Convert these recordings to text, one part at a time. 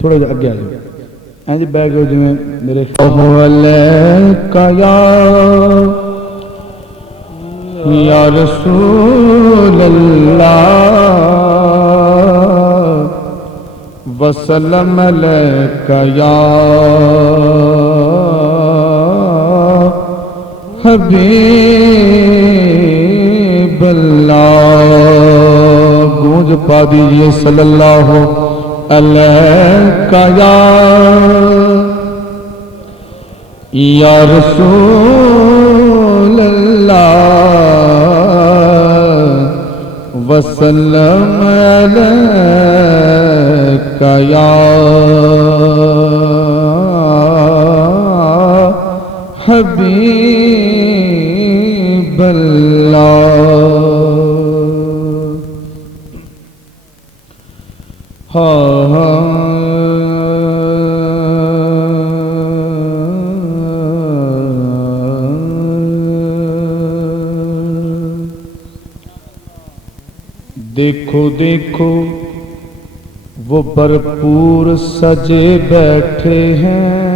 تھوڑا جہا اگے آ جاؤ اینج بہ گئے جی میرے یا رسول اللہ وسلم علیک یا حبیب اللہ گونج پا دیجئے صلی اللہ علیک یا رسول اللہ وسلم علیک یا حبیب اللہ دیکھو دیکھو وہ بھرپور سجے بیٹھے ہیں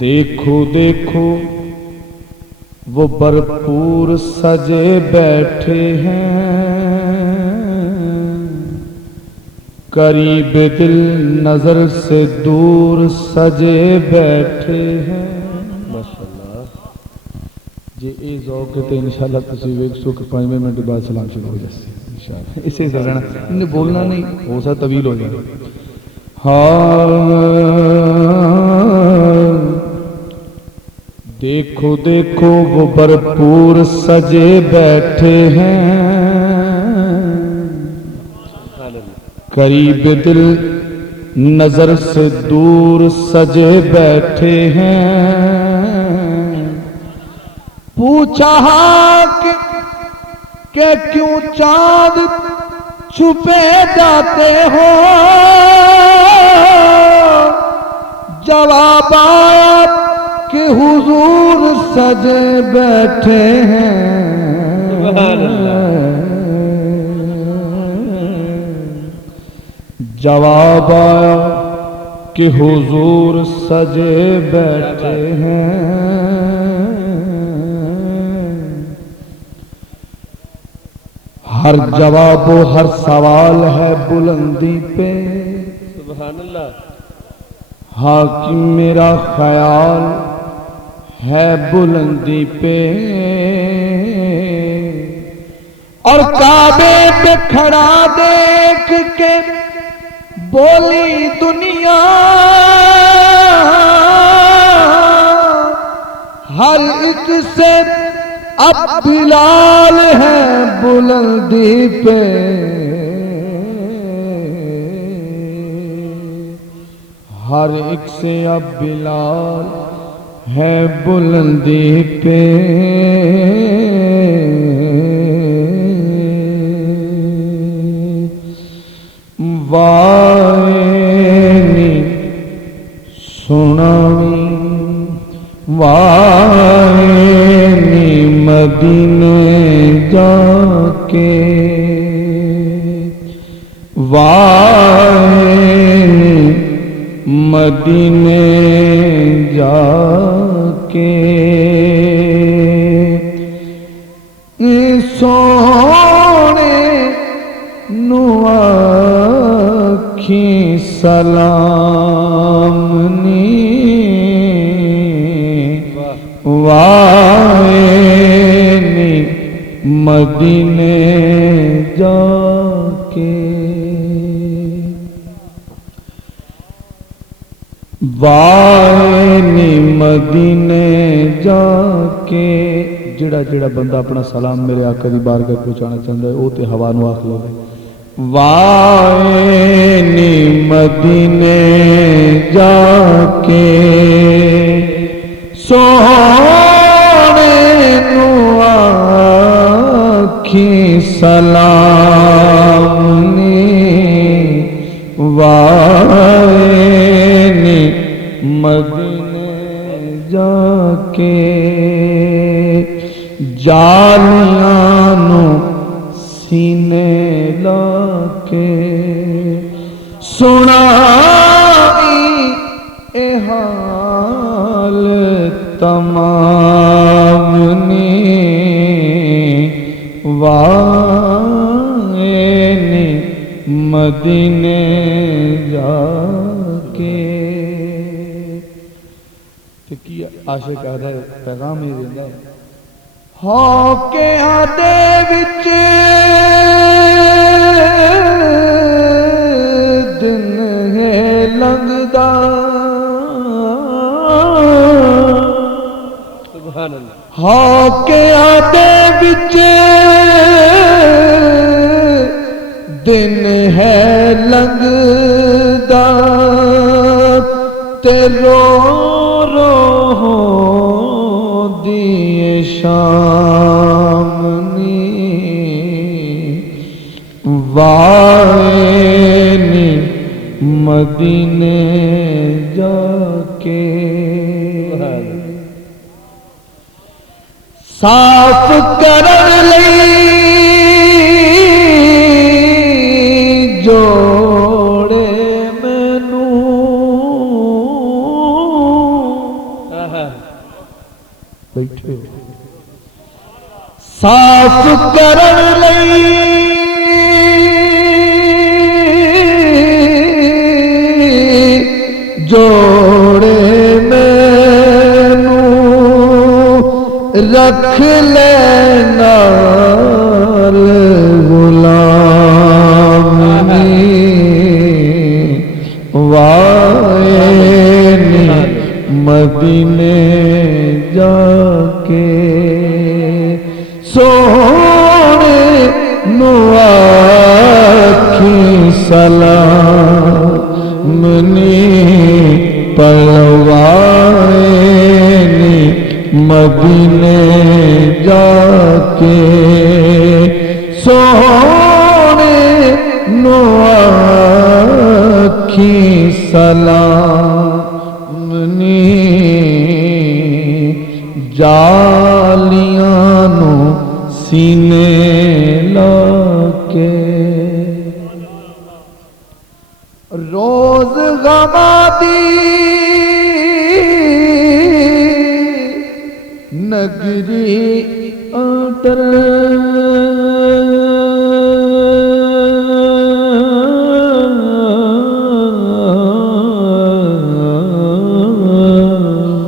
دیکھو دیکھو وہ بھرپور سجے بیٹھے ہیں قریب دل نظر سے دور سجے بیٹھے ہیں جی اے ذوق ہے تو انشاءاللہ تسی ویکھ سو کہ 5 منٹ بعد سلام شروع ہو جائے انشاءاللہ اسے سے رہنا انہیں بولنا نہیں ہو سا طویل ہو جائے دیکھو دیکھو وہ بھرپور سجے بیٹھے ہیں قریب دل نظر سے دور سجے بیٹھے ہیں پوچھا کہ کیوں چاند چھپے جاتے ہو جواب آیا کہ حضور سجے بیٹھے ہیں جواب آیا کہ حضور سجے بیٹھے ہیں ہر جواب و ہر سوال ہے بلندی پہ سبحان اللہ حاکم میرا خیال ہے بلندی پہ اور کعبے پہ کھڑا دیکھ کے بولی دنیا ہر ایک سے اب بلال ہے بلندی پہ ہر ایک سے اب بلال ہے بلندی پہ وائنی سناوی وائنی مدینے جا کے وائنی مدینے جا کے سونے نو آکھیں سلام نی وائنی مدینے جا کے وائنی مدینے جا کے جڑا جڑا بندہ اپنا سلام میرے آقا دی بارگاہ پہنچانا چاہتا ہے وہ تے ہوا نو آکھ لو وائنی مدینے جا کے سونے نو آکھیں سلام نی وائنی مدینے جا کے جالیاں نو سینے لا کے سنائی اے حال تمام نے وائنی مدینے جا کے تو کی عاشق آدھا پیغام ہی دیندہ ہے ہو کے آدھے بچے دن ہے لگدا سبحان اللہ ہو کے آدھے بچے دن ہے لگدا تے رو رو ہو دیے شام نی وائنی مدینے جا کے صاف کرن لئی جوڑے مینوں بیٹھے صاف کرن لئی جوڑے مینوں رکھ لینا غلام وائنی مدینے جا کے سونے نو آکھی سلام نی پلوائنی مدینے جا کے سونے نو آکھی سلام نی جالیاں نو سینے لا کے روز غمادی نگری آٹر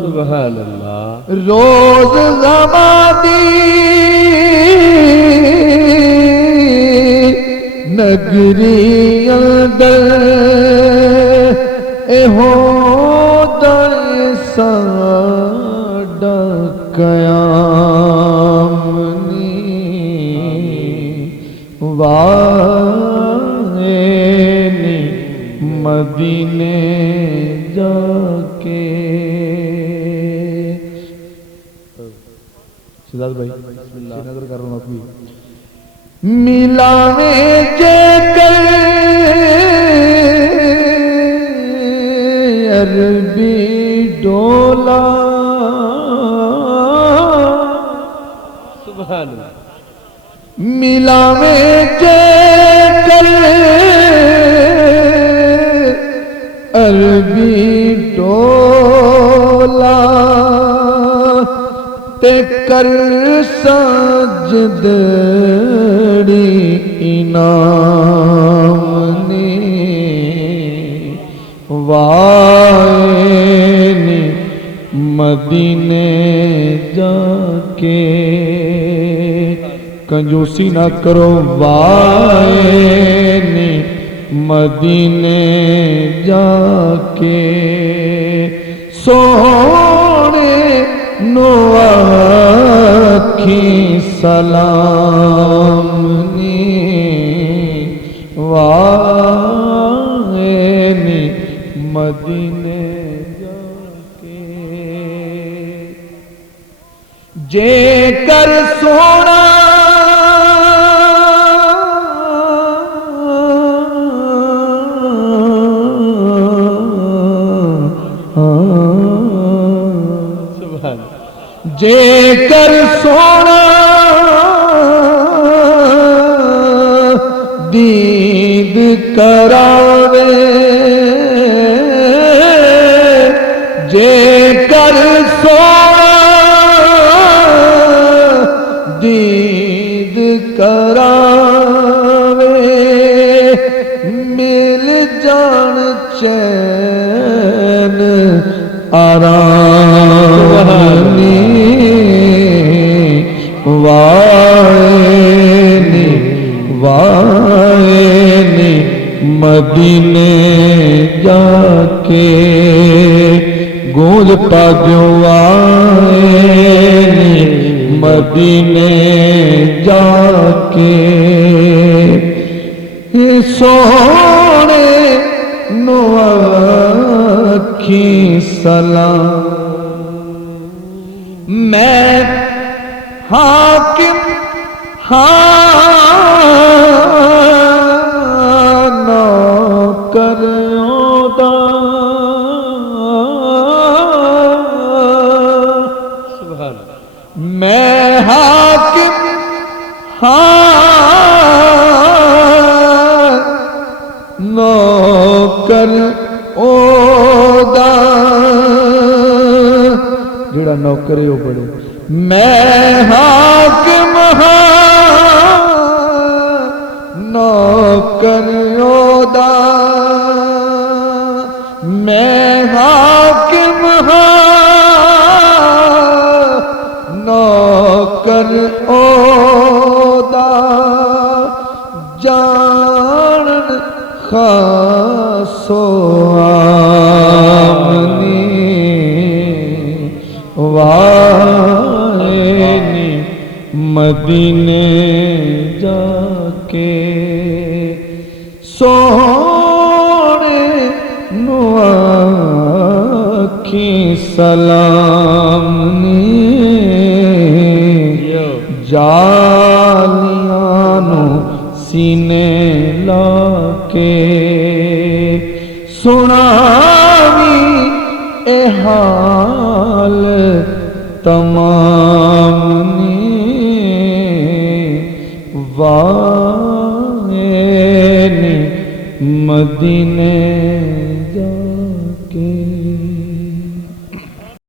سبحان اللہ روز غمادی نگری اندر اے ہو در ساڈا قیام نی وائنی مدینے جا کے سجاد بھائی نظر کر رہا ہوں آپ بھی ملاویں جے کر عربی ڈولا سبحان اللہ ملاویں جے کر عربی ڈولا تے کر سجدڑی انعام نی وائنی مدینے جا کے کنجوسی نہ کرو وائنی مدینے جا کے سونے نو آکھی سلام نی وائنی مدینے جا کے جے کر سونا جے کر سونا دی دید کراوے جے کر سونا دید کراوے مل جان چین آرام وائنی مدینے جا کے گونج پاگیوں وائنی مدینے جا کے سونے نو آکھی سلام میں حاکم نوکر دا سبحان اللہ میں حاکم نوکر دا جڑا نوکر ہے وہ بڑے میں حاکم نوکر دا میں حاکم نوکر دا جانن خاصو آمنی وائنی مدینے جا کے سونے نو آکھی سلام جالیانو سینے لا کے سناوی اے حال تمام وائنی مدینے جا کے